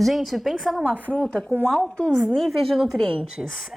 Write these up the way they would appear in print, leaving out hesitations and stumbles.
Gente, pensa numa fruta com altos níveis de nutrientes.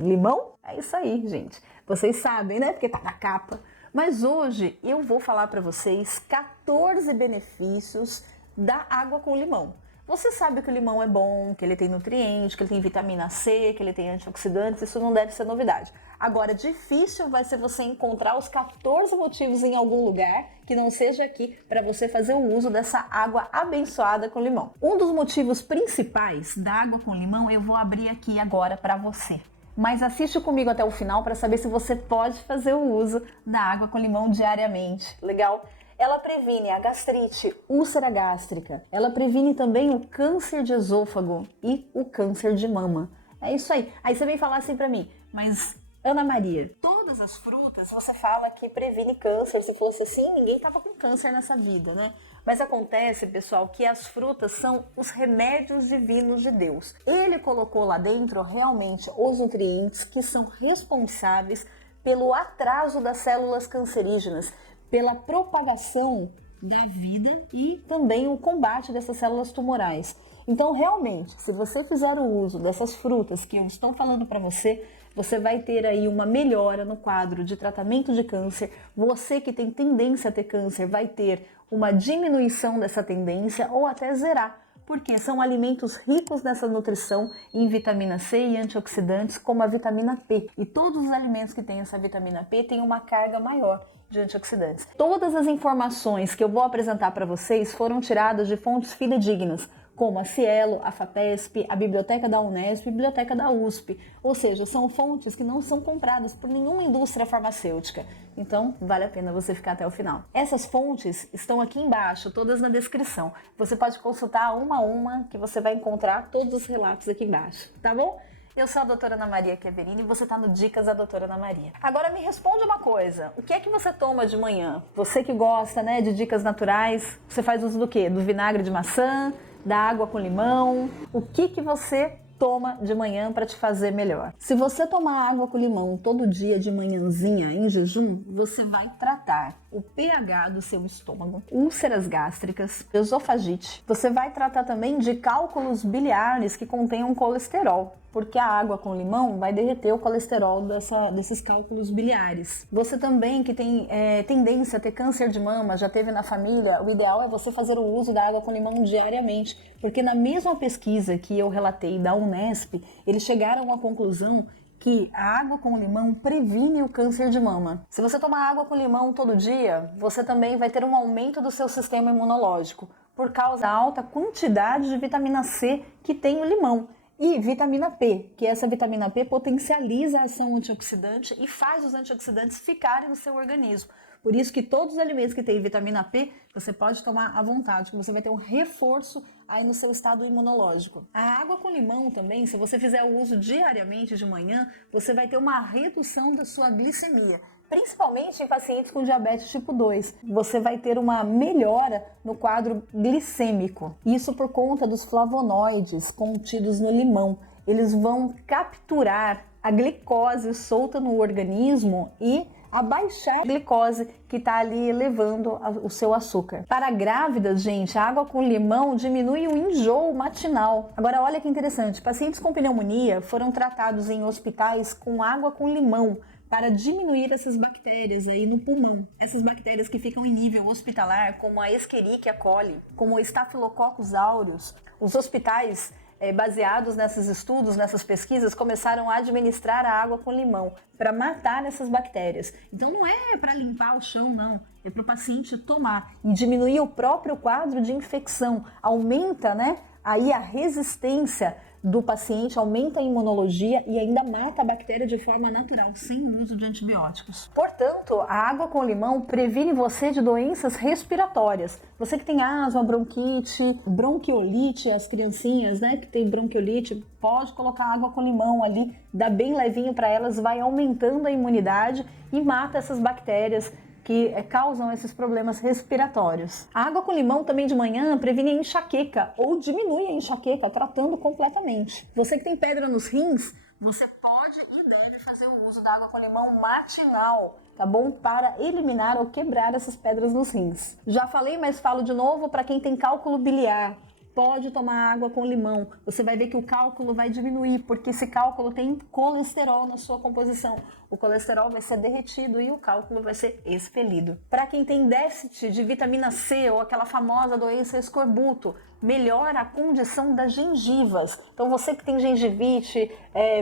Limão? É isso aí, gente. Vocês sabem, né? Porque tá na capa. Mas hoje eu vou falar para vocês 14 benefícios da água com limão. Você sabe que o limão é bom, que ele tem nutrientes, que ele tem vitamina C, que ele tem antioxidantes, isso não deve ser novidade. Agora, difícil vai ser você encontrar os 14 motivos em algum lugar que não seja aqui para você fazer o uso dessa água abençoada com limão. Um dos motivos principais da água com limão eu vou abrir aqui agora para você. Mas assiste comigo até o final para saber se você pode fazer o uso da água com limão diariamente. Legal? Ela previne a gastrite, úlcera gástrica. Ela previne também o câncer de esôfago e o câncer de mama. É isso aí. Aí você vem falar assim pra mim, mas Ana Maria, todas as frutas você fala que previne câncer. Se fosse assim, ninguém tava com câncer nessa vida, né? Mas acontece, pessoal, que as frutas são os remédios divinos de Deus. Ele colocou lá dentro realmente os nutrientes que são responsáveis pelo atraso das células cancerígenas, pela propagação da vida e também o combate dessas células tumorais. Então, realmente, se você fizer o uso dessas frutas que eu estou falando para você, você vai ter aí uma melhora no quadro de tratamento de câncer. Você que tem tendência a ter câncer vai ter uma diminuição dessa tendência ou até zerar, porque são alimentos ricos nessa nutrição em vitamina C e antioxidantes, como a vitamina P. E todos os alimentos que têm essa vitamina P têm uma carga maior de antioxidantes. Todas as informações que eu vou apresentar para vocês foram tiradas de fontes fidedignas, como a Cielo, a FAPESP, a Biblioteca da Unesp e a Biblioteca da USP. Ou seja, são fontes que não são compradas por nenhuma indústria farmacêutica. Então, vale a pena você ficar até o final. Essas fontes estão aqui embaixo, todas na descrição. Você pode consultar uma a uma, que você vai encontrar todos os relatos aqui embaixo, tá bom? Eu sou a doutora Ana Maria Chiaverini e você está no Dicas da doutora Ana Maria. Agora me responde uma coisa, o que é que você toma de manhã? Você que gosta, né, de dicas naturais, você faz uso do quê? Do vinagre de maçã, da água com limão? O que você toma de manhã para te fazer melhor? Se você tomar água com limão todo dia de manhãzinha em jejum, você vai tratar o pH do seu estômago, úlceras gástricas, esofagite. Você vai tratar também de cálculos biliares que contenham colesterol, porque a água com limão vai derreter o colesterol desses cálculos biliares. Você também que tem tendência a ter câncer de mama, já teve na família, o ideal é você fazer o uso da água com limão diariamente, porque na mesma pesquisa que eu relatei da Unesp, eles chegaram à conclusão que a água com limão previne o câncer de mama. Se você tomar água com limão todo dia, você também vai ter um aumento do seu sistema imunológico, por causa da alta quantidade de vitamina C que tem o limão. E vitamina P, que essa vitamina P potencializa a ação antioxidante e faz os antioxidantes ficarem no seu organismo. Por isso que todos os alimentos que têm vitamina P, você pode tomar à vontade, que você vai ter um reforço aí no seu estado imunológico. A água com limão também, se você fizer o uso diariamente de manhã, você vai ter uma redução da sua glicemia. Principalmente em pacientes com diabetes tipo 2. Você vai ter uma melhora no quadro glicêmico. Isso por conta dos flavonoides contidos no limão. Eles vão capturar a glicose solta no organismo e abaixar a glicose que está ali elevando o seu açúcar. Para grávidas, gente, a água com limão diminui o enjoo matinal. Agora, olha que interessante, pacientes com pneumonia foram tratados em hospitais com água com limão para diminuir essas bactérias aí no pulmão. Essas bactérias que ficam em nível hospitalar, como a Escherichia coli, como o Staphylococcus aureus. Os hospitais baseados nesses estudos, nessas pesquisas, começaram a administrar a água com limão para matar essas bactérias. Então não é para limpar o chão, não. É para o paciente tomar e diminuir o próprio quadro de infecção. Aumenta, né, aí a resistência do paciente, aumenta a imunologia e ainda mata a bactéria de forma natural, sem o uso de antibióticos. Portanto, a água com limão previne você de doenças respiratórias. Você que tem asma, bronquite, bronquiolite, as criancinhas, né, que tem bronquiolite, pode colocar água com limão ali, dá bem levinho para elas, vai aumentando a imunidade e mata essas bactérias que causam esses problemas respiratórios. A água com limão também de manhã previne a enxaqueca ou diminui a enxaqueca, tratando completamente. Você que tem pedra nos rins, você pode e deve fazer o uso da água com limão matinal, tá bom? Para eliminar ou quebrar essas pedras nos rins. Já falei, mas falo de novo para quem tem cálculo biliar. pode tomar água com limão. Você vai ver que o cálculo vai diminuir, porque esse cálculo tem colesterol na sua composição. O colesterol vai ser derretido e o cálculo vai ser expelido. Para quem tem déficit de vitamina C ou aquela famosa doença escorbuto, melhora a condição das gengivas. Então você que tem gengivite,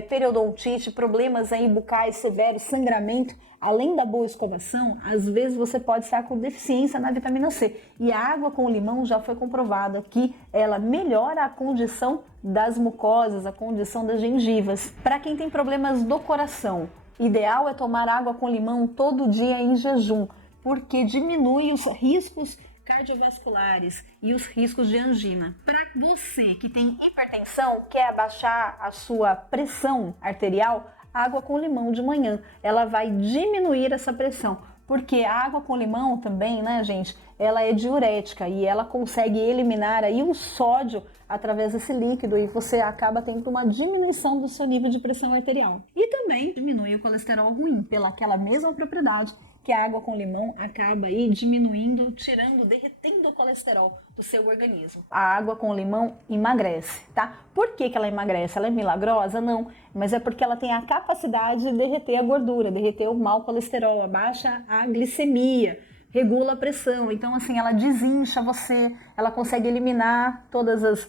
periodontite, problemas aí bucais severos, sangramento, além da boa escovação, às vezes você pode estar com deficiência na vitamina C. E a água com limão já foi comprovada que ela melhora a condição das mucosas, a condição das gengivas. Para quem tem problemas do coração, ideal é tomar água com limão todo dia em jejum, porque diminui os riscos cardiovasculares e os riscos de angina. Para você que tem hipertensão, quer abaixar a sua pressão arterial, água com limão de manhã, ela vai diminuir essa pressão, porque a água com limão também, né, gente, ela é diurética e ela consegue eliminar aí o sódio através desse líquido e você acaba tendo uma diminuição do seu nível de pressão arterial. E também diminui o colesterol ruim, pela aquela mesma propriedade que a água com limão acaba aí diminuindo, tirando, derretendo o colesterol do seu organismo. A água com limão emagrece, tá? Por que ela emagrece? Ela é milagrosa? Não, mas é porque ela tem a capacidade de derreter a gordura, derreter o mau colesterol, abaixa a glicemia, regula a pressão, então assim, ela desincha você, ela consegue eliminar todas as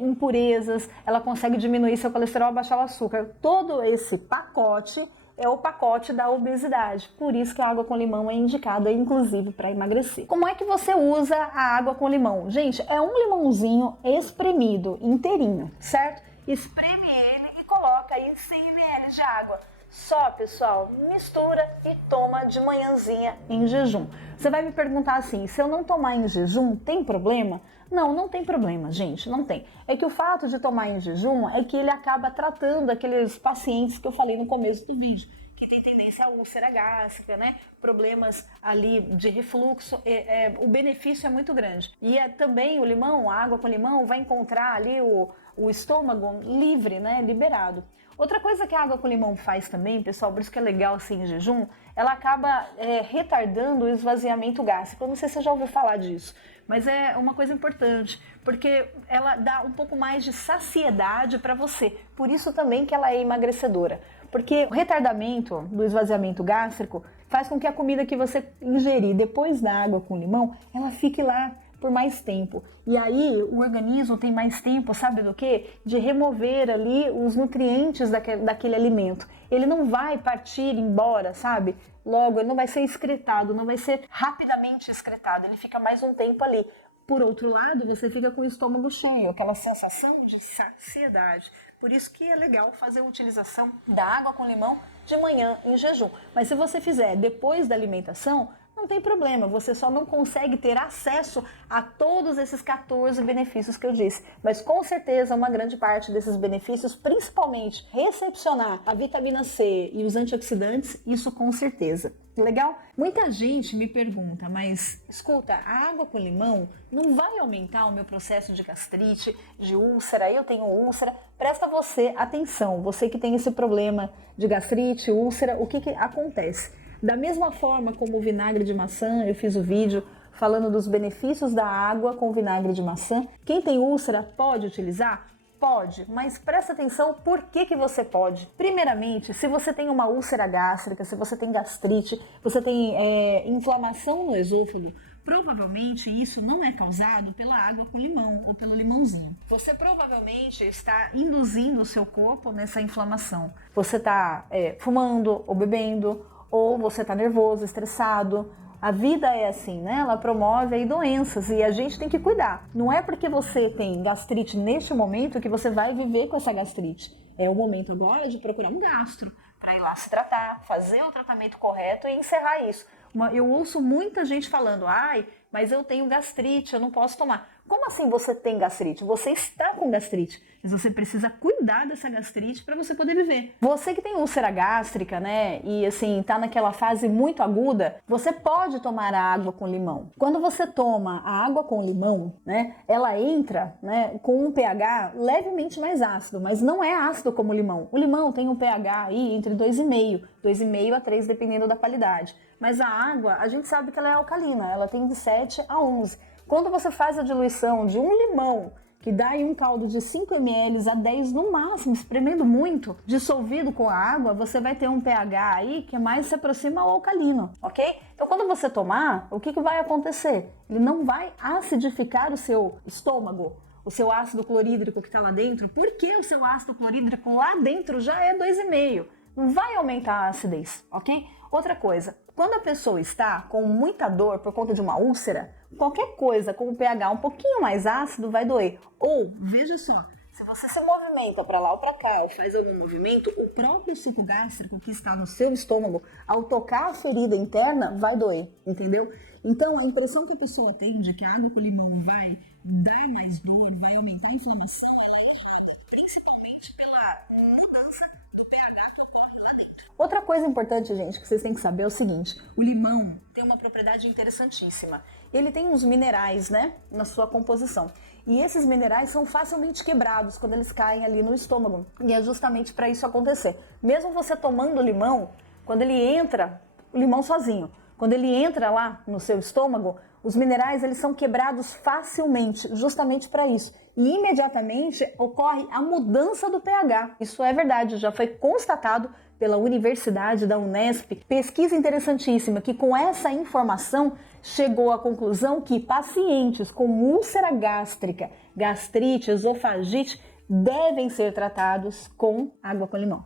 impurezas, ela consegue diminuir seu colesterol, abaixar o açúcar. Todo esse pacote é o pacote da obesidade, por isso que a água com limão é indicada, inclusive, para emagrecer. Como é que você usa a água com limão? Gente, é um limãozinho espremido, inteirinho, certo? Espreme ele e coloca aí 100 ml de água. Só, pessoal, mistura e toma de manhãzinha em jejum. Você vai me perguntar assim, se eu não tomar em jejum, tem problema? Não, não tem problema, gente, não tem. É que o fato de tomar em jejum é que ele acaba tratando aqueles pacientes que eu falei no começo do vídeo, que tem tendência à úlcera gástrica, né? Problemas ali de refluxo, o benefício é muito grande. E também o limão, a água com limão, vai encontrar ali o estômago livre, né? Liberado. Outra coisa que a água com limão faz também, pessoal, por isso que é legal assim em jejum, ela acaba retardando o esvaziamento gástrico. Eu não sei se você já ouviu falar disso, mas é uma coisa importante, porque ela dá um pouco mais de saciedade para você. Por isso também que ela é emagrecedora, porque o retardamento do esvaziamento gástrico faz com que a comida que você ingerir depois da água com limão, ela fique lá por mais tempo. E aí o organismo tem mais tempo, sabe do quê? De remover ali os nutrientes daquele alimento. Ele não vai partir embora, sabe? Logo, ele não vai ser excretado, não vai ser rapidamente excretado, ele fica mais um tempo ali. Por outro lado, você fica com o estômago cheio, aquela sensação de saciedade. Por isso que é legal fazer a utilização da água com limão de manhã em jejum. Mas se você fizer depois da alimentação, não tem problema, você só não consegue ter acesso a todos esses 14 benefícios que eu disse. Mas com certeza uma grande parte desses benefícios, principalmente recepcionar a vitamina C e os antioxidantes, isso com certeza. Legal? Muita gente me pergunta, mas escuta, a água com limão não vai aumentar o meu processo de gastrite, de úlcera? Eu tenho úlcera. Presta você atenção, você que tem esse problema de gastrite, úlcera, o que acontece? Da mesma forma como o vinagre de maçã, eu fiz o vídeo falando dos benefícios da água com vinagre de maçã. Quem tem úlcera pode utilizar? Pode, mas presta atenção por que você pode. Primeiramente, se você tem uma úlcera gástrica, se você tem gastrite, você tem inflamação no esôfago, provavelmente isso não é causado pela água com limão ou pelo limãozinho. Você provavelmente está induzindo o seu corpo nessa inflamação. Você está fumando ou bebendo, ou você está nervoso, estressado. A vida é assim, né? Ela promove aí doenças e a gente tem que cuidar. Não é porque você tem gastrite neste momento que você vai viver com essa gastrite. É o momento agora de procurar um gastro para ir lá se tratar, fazer o tratamento correto e encerrar isso. Eu ouço muita gente falando, ai, mas eu tenho gastrite, eu não posso tomar. Como assim você tem gastrite? Você está com gastrite, mas você precisa cuidar dessa gastrite para você poder viver. Você que tem úlcera gástrica, né, e assim, tá naquela fase muito aguda, você pode tomar a água com limão. Quando você toma a água com limão, né, ela entra, né, com um pH levemente mais ácido, mas não é ácido como o limão. O limão tem um pH aí entre 2,5 a 3, dependendo da qualidade. Mas a água, a gente sabe que ela é alcalina, ela tem de 7 a 11. Quando você faz a diluição de um limão que dá aí um caldo de 5 ml a 10 no máximo, espremendo muito, dissolvido com a água, você vai ter um pH aí que mais se aproxima ao alcalino, ok? Então quando você tomar, o que vai acontecer? Ele não vai acidificar o seu estômago, o seu ácido clorídrico que está lá dentro, porque o seu ácido clorídrico lá dentro já é 2,5. Não vai aumentar a acidez, ok? Outra coisa, quando a pessoa está com muita dor por conta de uma úlcera, qualquer coisa com o pH um pouquinho mais ácido vai doer. Ou, veja só, se você se movimenta para lá ou para cá, ou faz algum movimento, o próprio suco gástrico que está no seu estômago, ao tocar a ferida interna, vai doer, entendeu? Então, a impressão que a pessoa tem de que a água com limão vai dar mais dor, vai aumentar a inflamação, principalmente pela mudança do pH que ocorre lá dentro. Outra coisa importante, gente, que vocês têm que saber é o seguinte: o limão tem uma propriedade interessantíssima. Ele tem uns minerais, né, na sua composição. E esses minerais são facilmente quebrados quando eles caem ali no estômago. E é justamente para isso acontecer. Mesmo você tomando limão, quando ele entra, o limão sozinho, quando ele entra lá no seu estômago, os minerais eles são quebrados facilmente, justamente para isso. E imediatamente ocorre a mudança do pH. Isso é verdade, já foi constatado pela Universidade da Unesp. Pesquisa interessantíssima que com essa informação chegou à conclusão que pacientes com úlcera gástrica, gastrite, esofagite devem ser tratados com água com limão.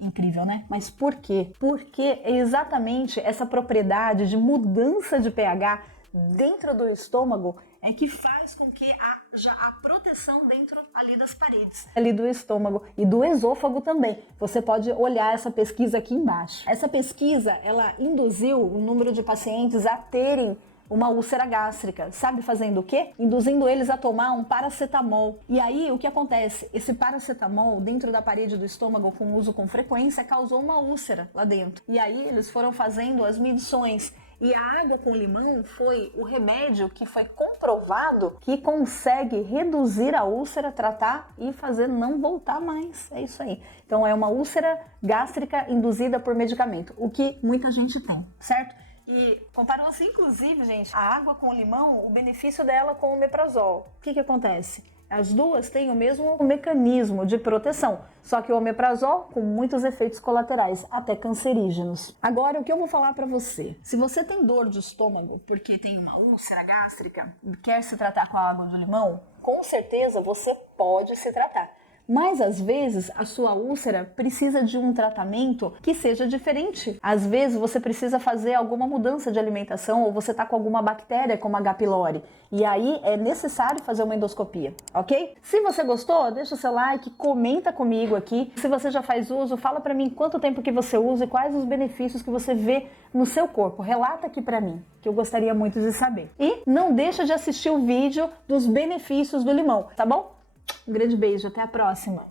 Incrível, né? Mas por quê? Porque é exatamente essa propriedade de mudança de pH dentro do estômago é que faz com que a proteção dentro ali das paredes, ali do estômago e do esôfago também. Você pode olhar essa pesquisa aqui embaixo. Essa pesquisa, ela induziu o número de pacientes a terem uma úlcera gástrica, sabe fazendo o quê? Induzindo eles a tomar um paracetamol. E aí, o que acontece? Esse paracetamol dentro da parede do estômago com uso com frequência causou uma úlcera lá dentro. E aí, eles foram fazendo as medições. E a água com limão foi o remédio que foi comprovado que consegue reduzir a úlcera, tratar e fazer não voltar mais. É isso aí. Então, é uma úlcera gástrica induzida por medicamento, o que muita gente tem, certo? E comparou-se, inclusive, gente, a água com o limão, o benefício dela com o omeprazol. O que acontece? As duas têm o mesmo mecanismo de proteção, só que o omeprazol com muitos efeitos colaterais, até cancerígenos. Agora, o que eu vou falar para você? Se você tem dor de estômago porque tem uma úlcera gástrica e quer se tratar com a água do limão, com certeza você pode se tratar. Mas às vezes a sua úlcera precisa de um tratamento que seja diferente. Às vezes você precisa fazer alguma mudança de alimentação ou você está com alguma bactéria como H. pylori. E aí é necessário fazer uma endoscopia, ok? Se você gostou, deixa o seu like, comenta comigo aqui. Se você já faz uso, fala para mim quanto tempo que você usa e quais os benefícios que você vê no seu corpo. Relata aqui para mim, que eu gostaria muito de saber. E não deixa de assistir o vídeo dos benefícios do limão, tá bom? Um grande beijo, até a próxima!